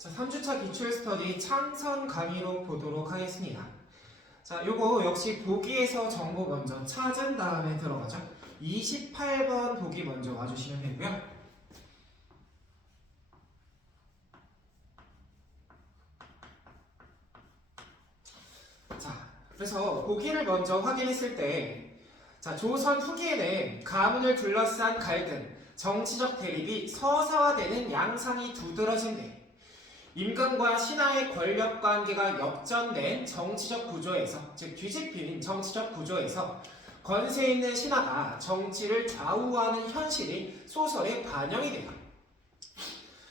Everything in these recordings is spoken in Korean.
자, 3주차 기출 스터디 창선 강의로 보도록 하겠습니다. 자, 요거 역시 보기에서 정보 먼저 찾은 다음에 들어가죠. 28번 보기 먼저 와주시면 되고요. 자, 그래서 보기를 먼저 확인했을 때, 자, 조선 후기에는 가문을 둘러싼 갈등, 정치적 대립이 서사화되는 양상이 두드러진대. 임금과 신하의 권력 관계가 역전된 정치적 구조에서, 즉 뒤집힌 정치적 구조에서 권세 있는 신하가 정치를 좌우하는 현실이 소설에 반영이 돼요.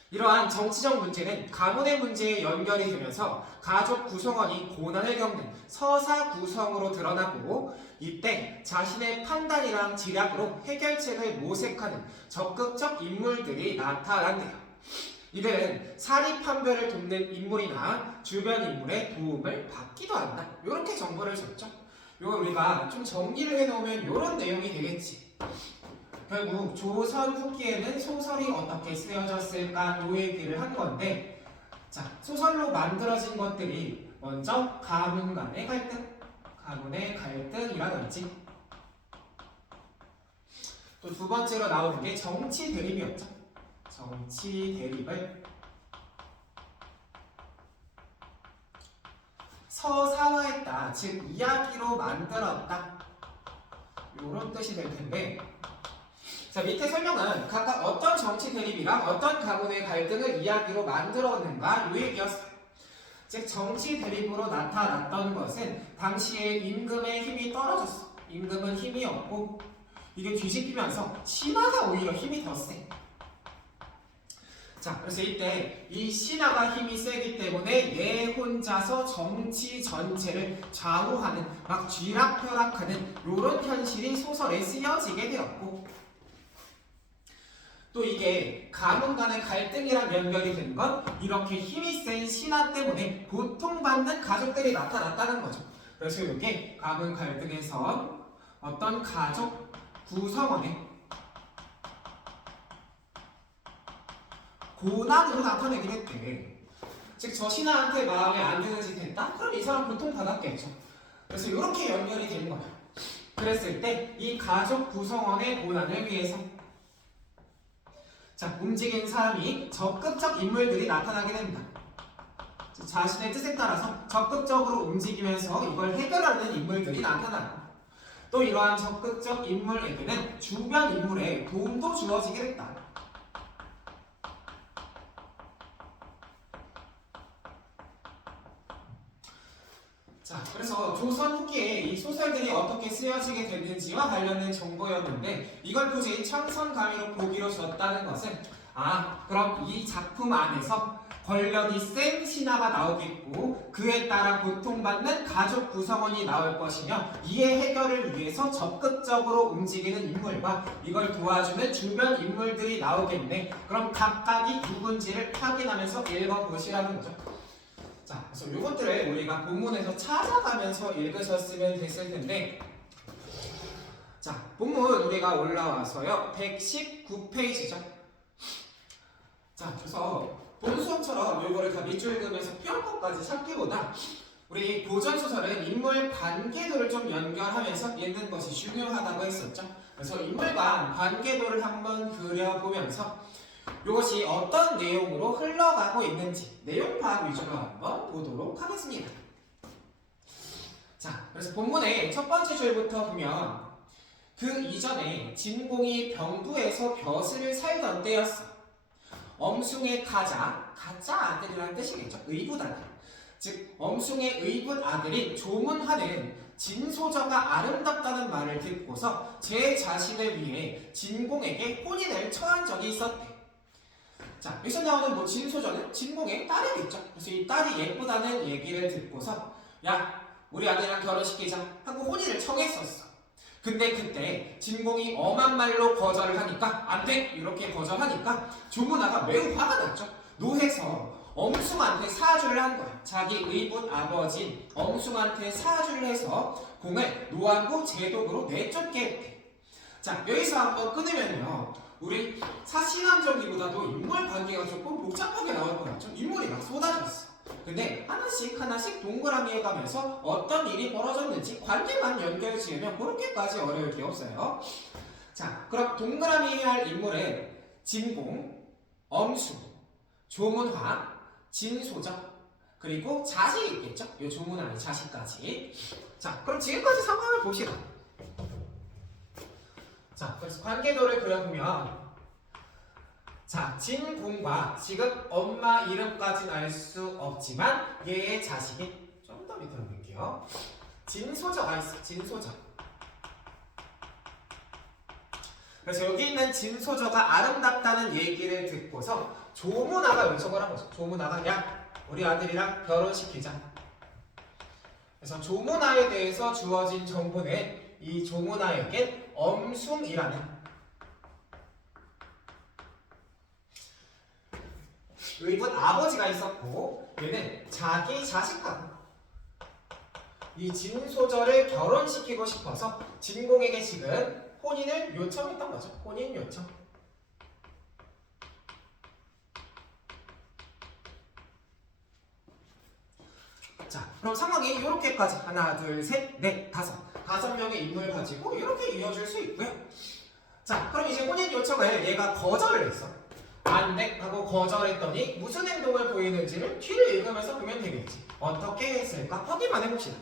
이러한 정치적 문제는 가문의 문제에 연결이 되면서 가족 구성원이 고난을 겪는 서사 구성으로 드러나고, 이때 자신의 판단이랑 지략으로 해결책을 모색하는 적극적 인물들이 나타난대요. 이들은 사리판별을 돕는 인물이나 주변 인물의 도움을 받기도 한다. 이렇게 정보를 줬죠. 이거 우리가 좀 정리를 해놓으면 이런 내용이 되겠지. 결국 조선 후기에는 소설이 어떻게 쓰여졌을까 이 얘기를 한 건데, 자, 소설로 만들어진 것들이 먼저 가문 간의 갈등, 가문의 갈등이라든지, 또 두 번째로 나오는 게 정치 대립이었죠. 정치 대립을 서사화했다, 즉 이야기로 만들었다, 이런 뜻이 될 텐데, 자, 밑에 설명은 각각 어떤 정치 대립이랑 어떤 가문의 갈등을 이야기로 만들었는가 이 얘기였어요. 즉 정치 대립으로 나타났던 것은 당시에 임금의 힘이 떨어졌어. 임금은 힘이 없고 이게 뒤집히면서 신하가 오히려 힘이 더 세. 자, 그래서 이때 이 신하가 힘이 세기 때문에 얘 혼자서 정치 전체를 좌우하는, 막 쥐락펴락하는 이런 현실이 소설에 쓰여지게 되었고, 또 이게 가문 간의 갈등이랑 연결이 된 건 이렇게 힘이 센 신하 때문에 고통받는 가족들이 나타났다는 거죠. 그래서 이게 가문 갈등에서 어떤 가족 구성원의 고난으로 나타내긴 했대. 즉 저 신하한테 마음에 안 드는 짓 했다? 그럼 이 사람 고통받았겠죠. 그래서 이렇게 연결이 되는 거야. 그랬을 때 이 가족 구성원의 고난을 위해서, 자, 움직이는 사람이 적극적 인물들이 나타나게 됩니다. 자신의 뜻에 따라서 적극적으로 움직이면서 이걸 해결하는 인물들이 나타나고, 또 이러한 적극적 인물에게는 주변 인물의 도움도 주어지게 됐다. 자, 그래서 조선 후기에 이 소설들이 어떻게 쓰여지게 됐는지와 관련된 정보였는데, 이걸 굳이 창선 강의로 보기로 줬다는 것은, 그럼 이 작품 안에서 권력이 센 신하가 나오겠고 그에 따라 고통받는 가족 구성원이 나올 것이며, 이의 해결을 위해서 적극적으로 움직이는 인물과 이걸 도와주는 주변 인물들이 나오겠네. 그럼 각각이 누군지를 확인하면서 읽어보시라는 거죠. 자, 그래서 이것들을 우리가 본문에서 찾아가면서 읽으셨으면 됐을 텐데, 자, 본문 우리가 올라와서요 119페이지죠. 자, 그래서 본 수업처럼 이거를 다 밑줄 그으면서 표현법까지 찾기보다 우리 고전소설은 인물 관계도를 좀 연결하면서 읽는 것이 중요하다고 했었죠. 그래서 인물 간 관계도를 한번 그려보면서 이것이 어떤 내용으로 흘러가고 있는지 내용 파악 위주로 한번 보도록 하겠습니다. 자, 그래서 본문의 첫 번째 줄부터 보면 그 이전에 진공이 병부에서 벼슬을 살던 때였어. 엄숭의 가자 아들이라는 뜻이겠죠. 의붓 아들. 즉 엄숭의 의붓 아들인 조문하는 진소저가 아름답다는 말을 듣고서 제 자신을 위해 진공에게 혼인을 처한 적이 있었대. 자, 여기서 나오는 진소저는 진공의 딸이겠죠. 그래서 이 딸이 예쁘다는 얘기를 듣고서 야, 우리 아들이랑 결혼시키자 하고 혼인을 청했었어. 근데 그때 진공이 엄한 말로 거절을 하니까 안 돼! 이렇게 거절하니까 조문아가 매우 화가 났죠. 노해서 엄숭한테 사주를 한 거야. 자기 의붓 아버지인 엄숭한테 사주를 해서 공을 노안부 제독으로 내쫓게 했대. 자, 여기서 한번 끊으면요 우리 사시남정기보다도 인물 관계가 조금 복잡하게 나올 거야. 좀 인물이 막 쏟아졌어. 근데 하나씩 동그라미 해가면서 어떤 일이 벌어졌는지 관계만 연결 지으면 그렇게까지 어려울 게 없어요. 자, 그럼 동그라미 해야 할 인물은 진공, 엄수, 조문화, 진소적, 그리고 자식이 있겠죠? 이 조문화의 자식까지. 자, 그럼 지금까지 상황을 봅시다. 자, 그래서 관계도를 그려보면 자, 진공과 지금 엄마 이름까지는 알 수 없지만 얘의 자식이 좀 더 밑으로 볼게요. 진소저가 있어. 진소저. 그래서 여기 있는 진소저가 아름답다는 얘기를 듣고서 조문아가 요청을 한 거죠. 조문아가 야, 우리 아들이랑 결혼시키자. 그래서 조문아에 대해서 주어진 정보는 이 조문아에겐 엄숭이라는 의붓 아버지가 있었고 얘는 자기 자식하고 이 진소저를 결혼시키고 싶어서 진공에게 지금 혼인을 요청했던 거죠. 혼인 요청. 자, 그럼 상황이 이렇게까지 하나, 둘, 셋, 넷, 다섯 명의 인물 가지고 이렇게 이어질 수 있고요. 자, 그럼 이제 혼인 요청을 얘가 거절을 했어. 안 돼? 하고 거절했더니 무슨 행동을 보이는지를 뒤를 읽으면서 보면 되겠지. 어떻게 했을까? 확인만 해봅시다.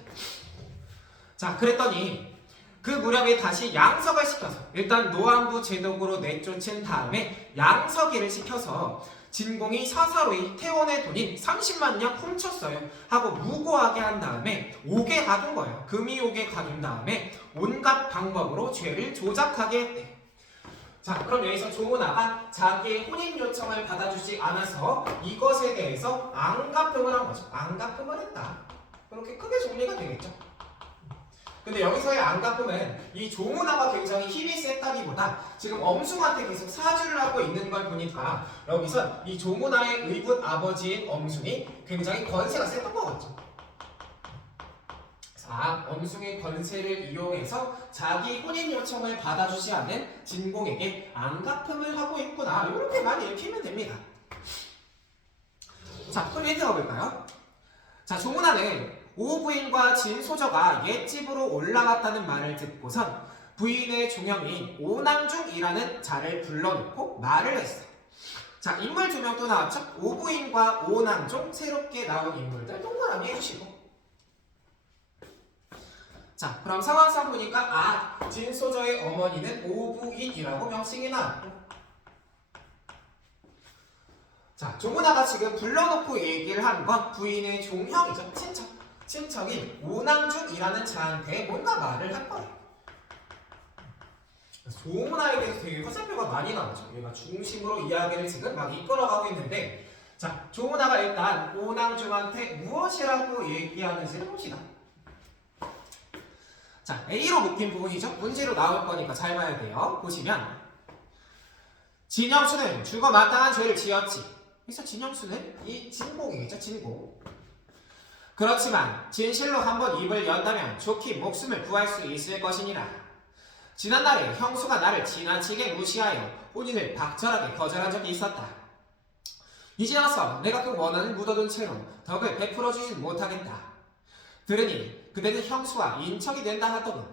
자, 그랬더니 그 무렵에 다시 양석을 시켜서 일단 노안부 제독으로 내쫓은 다음에 양석이를 시켜서 진공이 사사로이 태원의 돈인 30만 냥 훔쳤어요 하고 무고하게 한 다음에 옥에 가둔 거예요. 금이 옥에 가둔 다음에 온갖 방법으로 죄를 조작하게 했대. 자, 그럼 여기서 조문아가 자기의 혼인 요청을 받아주지 않아서 이것에 대해서 안갚음을 한 거죠. 안갚음을 했다. 그렇게 크게 정리가 되겠죠. 근데 여기서의 안갚음은 이 조문아가 굉장히 힘이 셌다기보다 지금 엄숭한테 계속 사주를 하고 있는 걸 보니까 여기서 이 조문아의 의붓 아버지인 엄숭이 굉장히 건세가 셌던 것 같죠. 엄숭의 건세를 이용해서 자기 혼인 요청을 받아주지 않은 진공에게 안갚음을 하고 있구나. 이렇게만 읽히면 됩니다. 자, 그럼 읽어볼까요? 자, 조문아는 오부인과 진소저가 옛집으로 올라갔다는 말을 듣고선 부인의 종형인 오낭중이라는 자를 불러놓고 말을 했어. 자, 인물 두 명 또 나왔죠? 오부인과 오낭중 새롭게 나온 인물들 동그라미 해주시고. 자, 그럼 상황상 보니까 진소저의 어머니는 오부인이라고 명칭이 나왔고, 자, 조문아가 지금 불러놓고 얘기를 한 건 부인의 종형이죠. 친척인 오낭중이라는 자한테 뭔가 말을 할 거예요. 조문아에 대해서 되게 화살표가 많이 나오죠. 얘가 중심으로 이야기를 지금 막 이끌어가고 있는데, 자, 조문아가 일단 오낭중한테 무엇이라고 얘기하는지를 봅시다. 자, A로 묶인 부분이죠. 문제로 나올 거니까 잘 봐야 돼요. 보시면 진영수는 죽어 마땅한 죄를 지었지. 그래서 진영수는 이 진공이겠죠. 진공. 그렇지만 진실로 한번 입을 연다면 좋게 목숨을 구할 수 있을 것이니라. 지난날에 형수가 나를 지나치게 무시하여 혼인을 박절하게 거절한 적이 있었다. 이제 와서 내가 그 원한을 묻어둔 채로 덕을 베풀어 주진 못하겠다. 들으니 그대는 형수와 인척이 된다 하더군.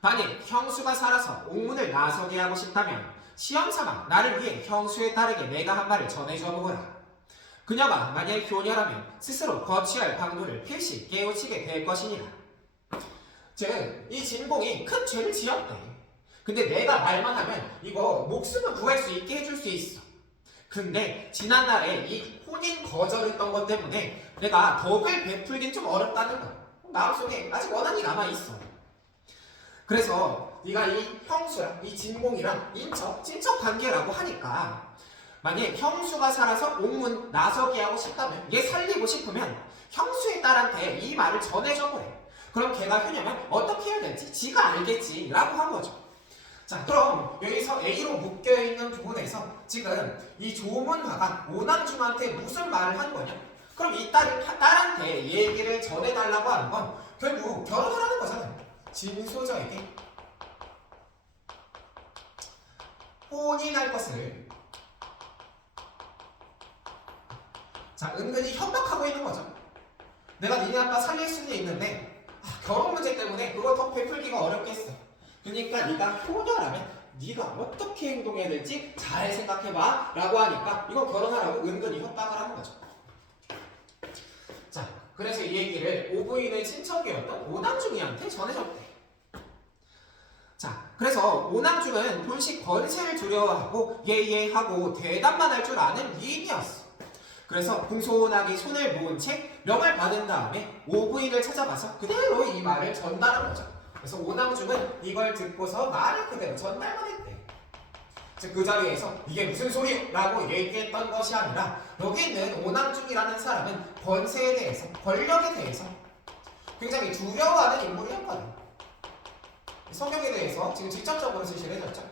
만일 형수가 살아서 옥문을 나서게 하고 싶다면 시험삼아 나를 위해 형수의 딸에게 내가 한 말을 전해줘 보거라. 그녀가 만일 효녀라면 스스로 거취할 방도를 필시 깨우치게 될 것이니라. 즉, 이 진공이 큰 죄를 지었대. 근데 내가 말만 하면 이거 목숨을 구할 수 있게 해줄 수 있어. 근데 지난날에 이 혼인 거절했던 것 때문에 내가 덕을 베풀긴 좀 어렵다는 거야. 마음속에 아직 원한이 남아있어. 그래서 네가 이 형수랑 이 진공이랑 친척 관계라고 하니까 만약 형수가 살아서 옥문 나서게 하고 싶다면, 얘 살리고 싶으면 형수의 딸한테 이 말을 전해줘 보래. 그럼 걔가 효냐면 어떻게 해야 될지 지가 알겠지 라고 한 거죠. 자, 그럼 여기서 A로 묶여있는 부분에서 지금 이 조문화가 오낭중한테 무슨 말을 한 거냐? 그럼 이 딸한테 얘기를 전해달라고 하는 건 결국 결혼을 하는 거잖아요. 진소저에게 혼인할 것을 자 은근히 협박하고 있는 거죠. 내가 니네 아빠 살릴 수는 있는데 결혼 문제 때문에 그거 더 베풀기가 어렵겠어. 그러니까 네가 효녀라면 네가 어떻게 행동해야 될지 잘 생각해봐 라고 하니까 이거 결혼하라고 은근히 협박을 하는 거죠. 자, 그래서 이 얘기를 오부인의 친척이었던 오낭중이한테 전해줬대. 자, 그래서 오낭중은 본식 권세를 두려워하고 예예하고 대답만 할 줄 아는 위인이었어. 그래서 공손하게 손을 모은 채 명을 받은 다음에 오부인을 찾아가서 그대로 이 말을 전달한 거죠. 그래서 오낭중은 이걸 듣고서 말을 그대로 전달만 했대. 즉 그 자리에서 이게 무슨 소리요? 라고 얘기했던 것이 아니라 여기 있는 오낭중이라는 사람은 권세에 대해서, 권력에 대해서 굉장히 두려워하는 인물이었거든. 성경에 대해서 지금 직접적으로 제시를 해줬죠.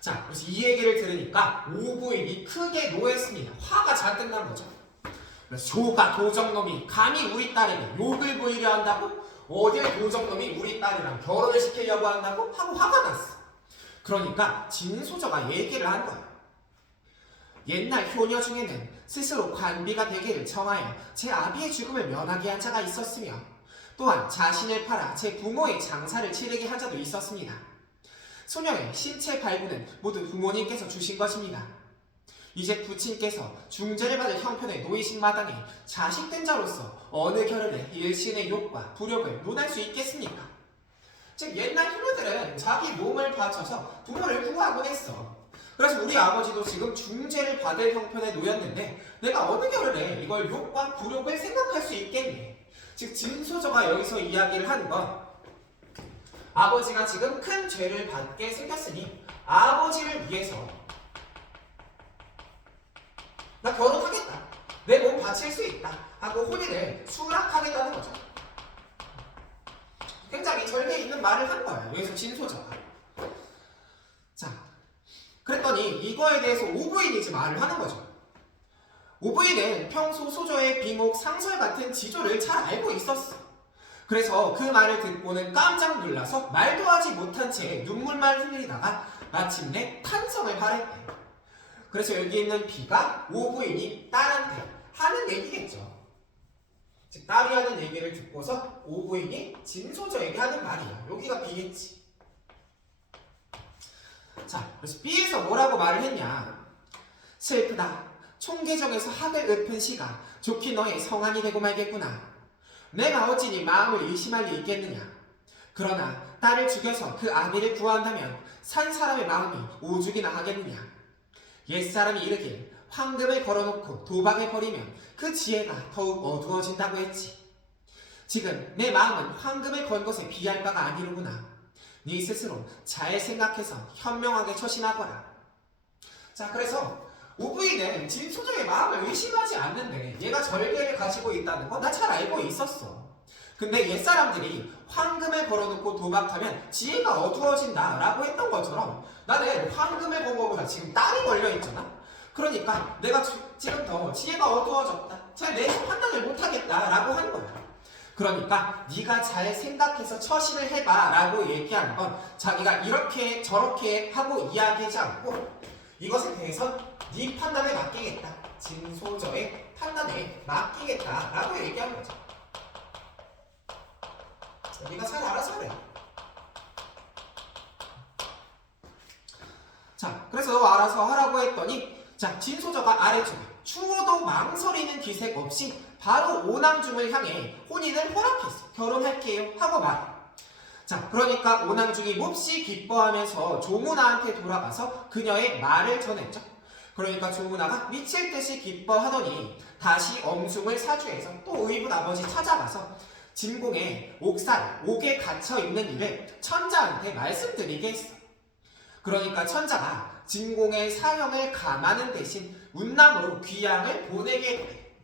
자, 그래서 이 얘기를 들으니까 오부인이 크게 노했습니다. 화가 잔뜩 난 거죠. 그래서 조가 도적놈이 감히 우리 딸에게 욕을 보이려 한다고? 어딜 도적놈이 우리 딸이랑 결혼을 시키려고 한다고? 하고 화가 났어. 그러니까 진소저가 얘기를 한 거야. 옛날 효녀 중에는 스스로 관비가 되기를 청하여 제 아비의 죽음을 면하게 한 자가 있었으며 또한 자신을 팔아 제 부모의 장사를 치르게 한 자도 있었습니다. 소녀의 신체 발부는 모두 부모님께서 주신 것입니다. 이제 부친께서 중재를 받을 형편에 놓이신 마당에 자식된 자로서 어느 겨를에 일신의 욕과 부력을 논할 수 있겠습니까? 즉 옛날 효녀들은 자기 몸을 바쳐서 부모를 구하곤 했어. 그래서 우리 아버지도 지금 중재를 받을 형편에 놓였는데 내가 어느 겨를에 이걸 욕과 부력을 생각할 수 있겠니? 즉 진소저가 여기서 이야기를 하는 건 아버지가 지금 큰 죄를 받게 생겼으니 아버지를 위해서 나 결혼하겠다. 내 몸 바칠 수 있다. 하고 혼인을 수락하겠다는 거죠. 굉장히 절개 있는 말을 한 거예요. 여기서 진소저가. 자, 그랬더니 이거에 대해서 오부인이 이제 말을 하는 거죠. 오부인은 평소 소저의 비목 상설 같은 지조를 잘 알고 있었어. 그래서 그 말을 듣고는 깜짝 놀라서 말도 하지 못한 채 눈물만 흘리다가 마침내 탄성을 발했대. 그래서 여기 있는 비가 오부인이 딸한테 하는 얘기겠죠. 즉 딸이 하는 얘기를 듣고서 오부인이 진소저에게 하는 말이야. 여기가 비겠지. 자, 그래서 B에서 뭐라고 말을 했냐. 슬프다. 총계정에서 학을 읊은 시가 좋기 너의 성안이 되고 말겠구나. 내가 어찌니 마음을 의심할 리 있겠느냐. 그러나 딸을 죽여서 그 아비를 구한다면 산 사람의 마음이 오죽이나 하겠느냐. 옛사람이 이르길 황금을 걸어놓고 도박을 벌이면 그 지혜가 더욱 어두워진다고 했지. 지금 내 마음은 황금을 건 것에 비할 바가 아니로구나. 네 스스로 잘 생각해서 현명하게 처신하거라. 자, 그래서 오부인은 진소저의 마음을 의심하지 않는데 얘가 절개를 가지고 있다는 거 나 잘 알고 있었어. 근데 옛사람들이 황금을 걸어놓고 도박하면 지혜가 어두워진다 라고 했던 것처럼 나는 황금을 건 거보다 지금 딸이 걸려있잖아. 그러니까 내가 지금 더 지혜가 어두워졌다. 잘 내 판단을 못하겠다 라고 하는 거야. 그러니까 네가 잘 생각해서 처신을 해봐 라고 얘기하는 건 자기가 이렇게 저렇게 하고 이야기하지 않고 이것에 대해서 네 판단에 맡기겠다. 진소저의 판단에 맡기겠다 라고 얘기한 거죠. 네가 잘 알아서 하래. 자, 그래서 알아서 하라고 했더니 자, 진소저가 아래쪽에 추워도 망설이는 기색 없이 바로 오낭중을 향해 혼인을 허락했어. 결혼할게요 하고 말해. 자, 그러니까 오낭중이 몹시 기뻐하면서 조문아한테 돌아가서 그녀의 말을 전했죠. 그러니까 조문아가 미칠 듯이 기뻐하더니 다시 엄숭을 사주해서 또 의붓 아버지 찾아가서 진공의 옥에 갇혀있는 일을 천자한테 말씀드리게 했어. 그러니까 천자가 진공의 사형을 감하는 대신 운남으로 귀양을 보내게 돼.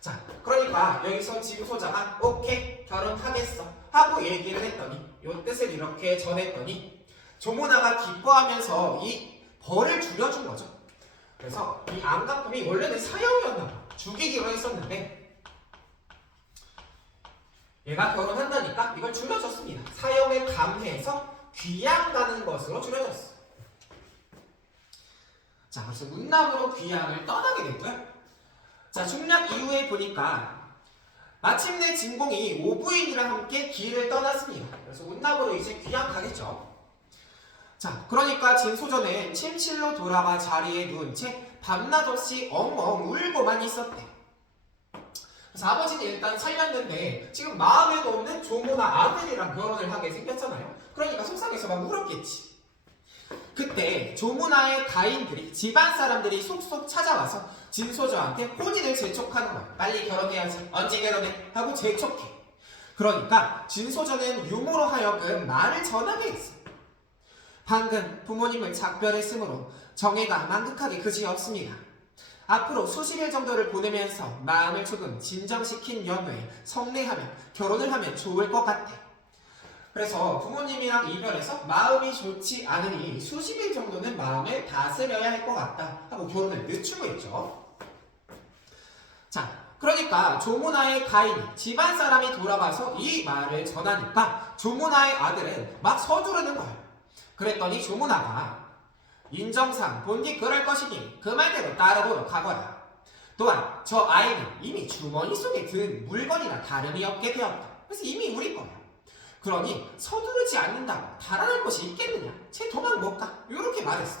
자, 그러니까 여기서 진소자가 오케이 결혼하겠어 하고 얘기를 했더니 요 뜻을 이렇게 전했더니 조문아가 기뻐하면서 이 벌을 줄여준 거죠. 그래서 이 안가품이 원래는 사형이었나 봐. 죽이기로 했었는데 얘가 결혼한다니까 이걸 줄여줬습니다. 사형을 감해서 귀양 가는 것으로 줄여졌어. 자, 그래서 문남으로 귀양을 떠나게 됐고요. 자, 중략 이후에 보니까 마침내 진공이 오부인이랑 함께 길을 떠났습니다. 그래서 문남으로 이제 귀양 가겠죠. 자, 그러니까 진소전은 침실로 돌아가 자리에 누운 채 밤낮 없이 엉엉 울고만 있었대. 그래서 아버지는 일단 살렸는데 지금 마음에도 없는 조모나 아들이랑 결혼을 하게 생겼잖아요. 그러니까 속상해서 막 울었겠지. 그때 조모나의 가인들이, 집안 사람들이 속속 찾아와서 진소저한테 혼인을 재촉하는 거야. 빨리 결혼해야지. 언제 결혼해? 하고 재촉해. 그러니까 진소저는 유모로 하여금 말을 전하게 했어. 방금 부모님을 작별했으므로 정혜가 만극하기 그지없습니다. 앞으로 수십일 정도를 보내면서 마음을 조금 진정시킨 연후에 성례하며 결혼을 하면 좋을 것 같아. 그래서 부모님이랑 이별해서 마음이 좋지 않으니 수십일 정도는 마음을 다스려야 할 것 같다 하고 결혼을 늦추고 있죠. 자, 그러니까 조모나의 가인이 집안 사람이 돌아가서 이 말을 전하니까 조모나의 아들은 막 서두르는 거야. 그랬더니 조모나가 인정상 본디 그럴 것이니 그 말대로 따라보러 가거라. 또한 저 아이는 이미 주머니 속에 든 물건이나 다름이 없게 되었다. 그래서 이미 우리 거야. 그러니 서두르지 않는다고 달아날 것이 있겠느냐? 쟤 도망 못 가. 이렇게 말했어.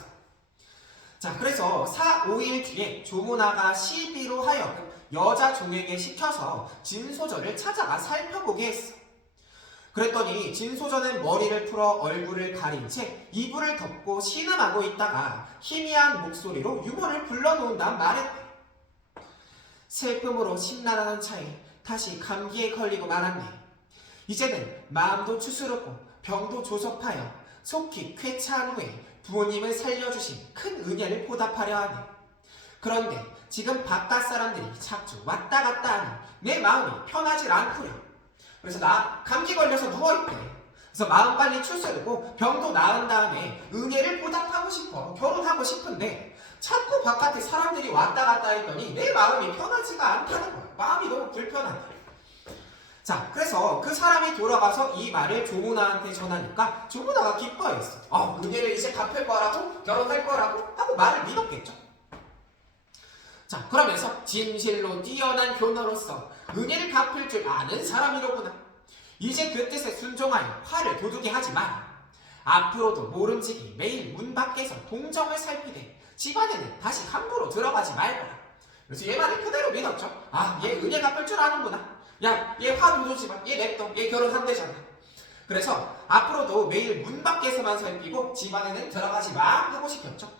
자, 그래서 4, 5일 뒤에 조모나가 시비로 하여금 여자 종에게 시켜서 진소저를 찾아가 살펴보게 했어. 그랬더니 진소저는 머리를 풀어 얼굴을 가린 채 이불을 덮고 신음하고 있다가 희미한 목소리로 유모를 불러놓은단 말했대. 슬픔으로 심란하던 차에 다시 감기에 걸리고 말았네. 이제는 마음도 추스르고 병도 조섭하여 속히 쾌차한 후에 부모님을 살려주신 큰 은혜를 보답하려 하네. 그런데 지금 바깥 사람들이 자주 왔다 갔다 하니 내 마음이 편하질 않구려. 그래서 나 감기 걸려서 누워있대. 그래서 마음 빨리 추스르고 병도 나은 다음에 은혜를 보답하고 싶어. 결혼하고 싶은데 자꾸 바깥에 사람들이 왔다 갔다 했더니 내 마음이 편하지가 않다는 거야. 마음이 너무 불편하대. 자, 그래서 그 사람이 돌아가서 이 말을 조모나한테 전하니까 조모나가 기뻐했어. 은혜를 이제 갚을 거라고, 결혼할 거라고 하고 말을 믿었겠죠. 자, 그러면서 진실로 뛰어난 교너로서 은혜를 갚을 줄 아는 사람이로구나. 이제 그 뜻에 순종하여 화를 도두게 하지 마라. 앞으로도 모름지기 매일 문 밖에서 동정을 살피되 집안에는 다시 함부로 들어가지 말거라. 그래서 얘 말을 그대로 믿었죠. 얘 은혜 갚을 줄 아는구나. 야, 얘 화 도두지 마. 얘 냅둬. 얘 결혼한대잖아. 그래서 앞으로도 매일 문 밖에서만 살피고 집안에는 들어가지 마 하고 시켰죠.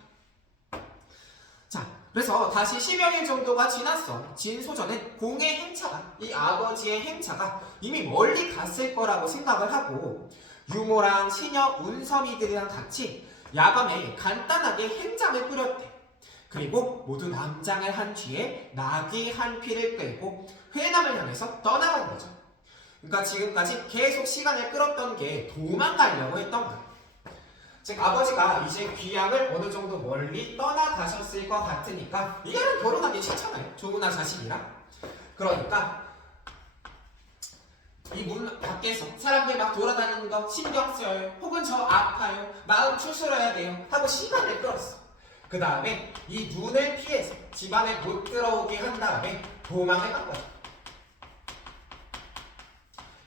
자, 그래서 다시 10여일 정도가 지났어. 진소저는 공의 행차가, 이 아버지의 행차가 이미 멀리 갔을 거라고 생각을 하고 유모랑 시녀 운섬이들이랑 같이 야밤에 간단하게 행장을 꾸렸대. 그리고 모두 남장을 한 뒤에 나귀 한 피를 끌고 회남을 향해서 떠나간 거죠. 그러니까 지금까지 계속 시간을 끌었던 게 도망가려고 했던 거야. 즉 아버지가 이제 귀향을 어느 정도 멀리 떠나가셨을 것 같으니까 이게는 결혼하기 싫잖아요. 조모나 자식이랑. 그러니까 이 문 밖에서 사람들 막 돌아다니는 거 신경 쓰여요. 혹은 저 아파요. 마음 추스러야 돼요. 하고 시간을 끌었어. 그 다음에 이 눈을 피해서 집안에 못 들어오게 한 다음에 도망을 간 거야.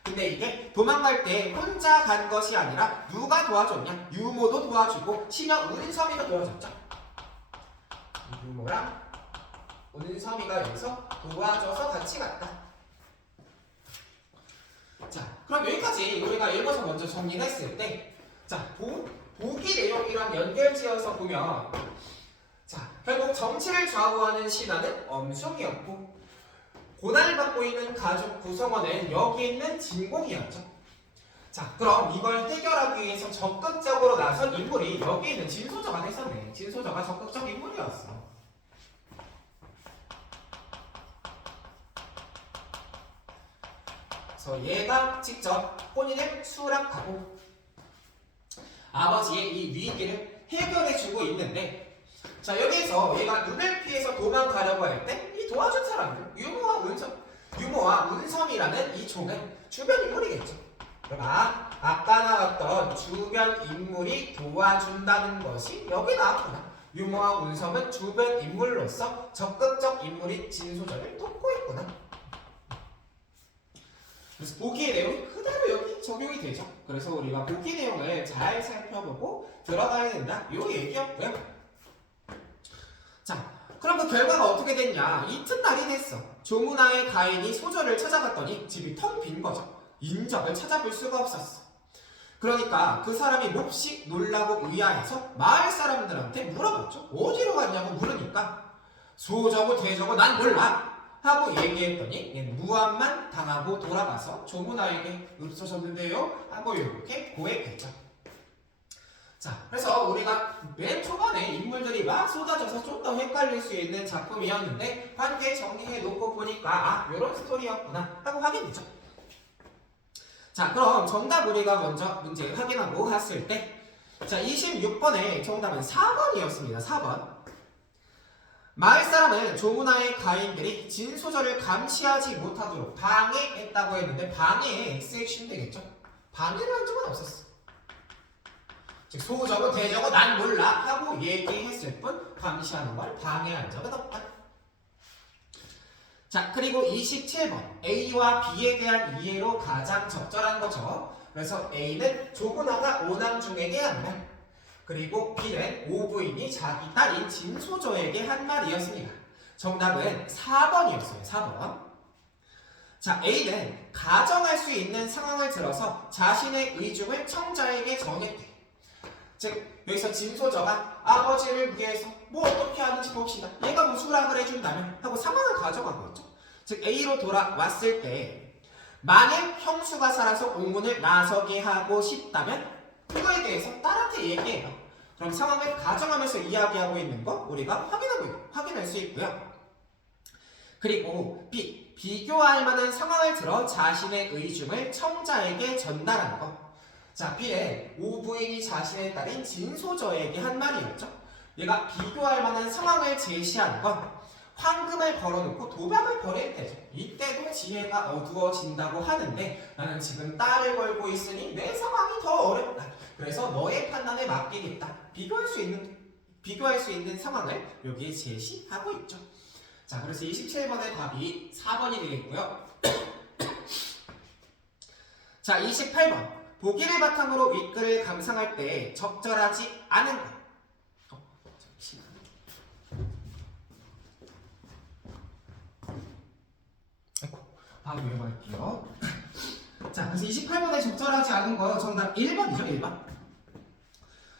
근데 이게 도망갈 때 혼자 간 것이 아니라 누가 도와줬냐? 유모도 도와주고 시녀 운섬이도 도와줬죠. 유모랑 운섬이가 여기서 도와줘서 같이 갔다. 자, 그럼 여기까지 우리가 읽어서 먼저 정리했을 때, 자, 보기 내용이랑 연결지어서 보면, 자, 결국 정치를 좌우하는 신하는 엄숙이었고, 고난을 받고 있는 가족 구성원은 여기 있는 진공이었죠. 자, 그럼 이걸 해결하기 위해서 적극적으로 나선 인물이 여기 있는 진소저가 됐었네. 진소저가 적극적 인물이었어. 그래서 얘가 직접 혼인을 수락하고 아버지의 이 위기를 해결해주고 있는데, 자, 여기서 얘가 눈을 피해서 도망가려고 할 때 이 도와준 사람들 유모와 운섬이라는 이 종은 주변 인물이겠죠. 봐. 아까 나왔던 주변 인물이 도와준다는 것이 여기 나왔구나. 유머와 운성은 주변 인물로서 적극적 인물이 진소절을 돕고 있구나. 그래서 보기의 내용이 그대로 여기 적용이 되죠. 그래서 우리가 보기 내용을 잘 살펴보고 들어가야 된다. 요 얘기였고요. 자, 그럼 그 결과가 어떻게 됐냐? 이튿날이 됐어. 조문화의 가인이 소절을 찾아갔더니 집이 텅 빈 거죠. 인적을 찾아볼 수가 없었어. 그러니까 그 사람이 몹시 놀라고 의아해서 마을 사람들한테 물어봤죠. 어디로 갔냐고 물으니까 소저고 대저고 난 몰라 하고 얘기했더니 무함만 당하고 돌아가서 조문화에게 없어졌는데요 하고 이렇게 고백했죠. 자, 그래서 우리가 맨 초반에 인물들이 막 쏟아져서 좀 더 헷갈릴 수 있는 작품이었는데 관계 정리해 놓고 보니까 이런 스토리였구나 하고 확인되죠. 자, 그럼 정답 우리가 먼저 문제 확인하고 갔을 때, 자, 26번의 정답은 4번이었습니다. 4번. 마을 사람은 조문화의 가인들이 진소절을 감시하지 못하도록 방해했다고 했는데 방해의 X액션 되겠죠? 방해를 한 적은 없었어. 즉 소저고 대저고 난 몰라 하고 얘기했을 뿐 감시하는 걸 방해한 적은 없다. 자, 그리고 27번 A와 B에 대한 이해로 가장 적절한 거죠. 그래서 A는 조문화가 오남중에게 한 말, 그리고 B는 오부인이 자기 딸인 진소저에게 한 말이었습니다. 정답은 4번이었어요. 4번. 자, A는 가정할 수 있는 상황을 들어서 자신의 의중을 청자에게 전했대. 즉 여기서 진소저가 아버지를 위해서 뭐 어떻게 하는지 봅시다. 얘가 뭐 수락을 해준다면 하고 상황을 가져가고 있죠. 즉 A로 돌아왔을 때 만약 형수가 살아서 옥문을 나서게 하고 싶다면 그거에 대해서 딸한테 얘기해요. 그럼 상황을 가정하면서 이야기하고 있는 거 우리가 확인할 수 있고요. 그리고 B, 비교할 만한 상황을 들어 자신의 의중을 청자에게 전달하는 거. 자, B는 오부인이 자신의 딸인 진소저에게 한 말이었죠. 얘가 비교할 만한 상황을 제시하는 건 황금을 걸어놓고 도박을 벌일 때죠. 이때도 지혜가 어두워진다고 하는데 나는 지금 딸을 걸고 있으니 내 상황이 더 어렵다. 그래서 너의 판단에 맡기겠다. 비교할 수 있는 상황을 여기에 제시하고 있죠. 자, 그래서 27번의 답이 4번이 되겠고요. 자, 28번. 보기를 바탕으로 윗글을 감상할 때 적절하지 않은 것. 잠시만요. 바로 읽어볼게요. 자, 그래서 28번에 적절하지 않은 거 정답 1번이죠. 1번.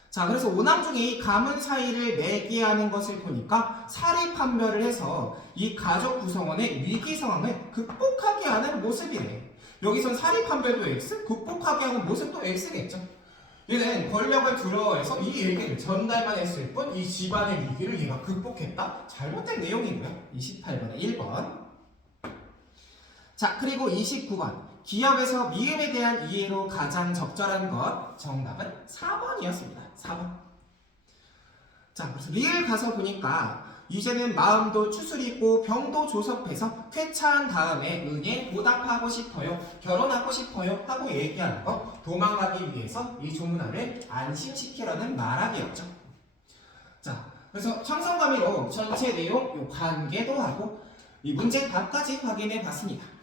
자, 그래서 오남중이 가문 사이를 매개하는 것을 보니까 사리 판별을 해서 이 가족 구성원의 위기 상황을 극복하게 하는 모습이래. 여기선 사리 판별도 X, 극복하게 하는 모습도 X겠죠. 얘는 권력을 두려워해서 이 얘기를 전달만 했을 뿐 이 집안의 위기를 얘가 극복했다? 잘못된 내용이고요. 28번에 1번. 자, 그리고 29번. 기업에서 미음에 대한 이해로 가장 적절한 것. 정답은 4번이었습니다. 4번. 자, 그래서 리을 가서 보니까 이제는 마음도 추스리고 병도 조섭해서 쾌차한 다음에 은혜에 보답하고 싶어요. 결혼하고 싶어요. 하고 얘기하는 거. 도망가기 위해서 이 조문화를 안심시키려는 말하기였죠. 자, 그래서 청성가미로 전체 내용, 요 관계도 하고 이 문제 답까지 확인해 봤습니다.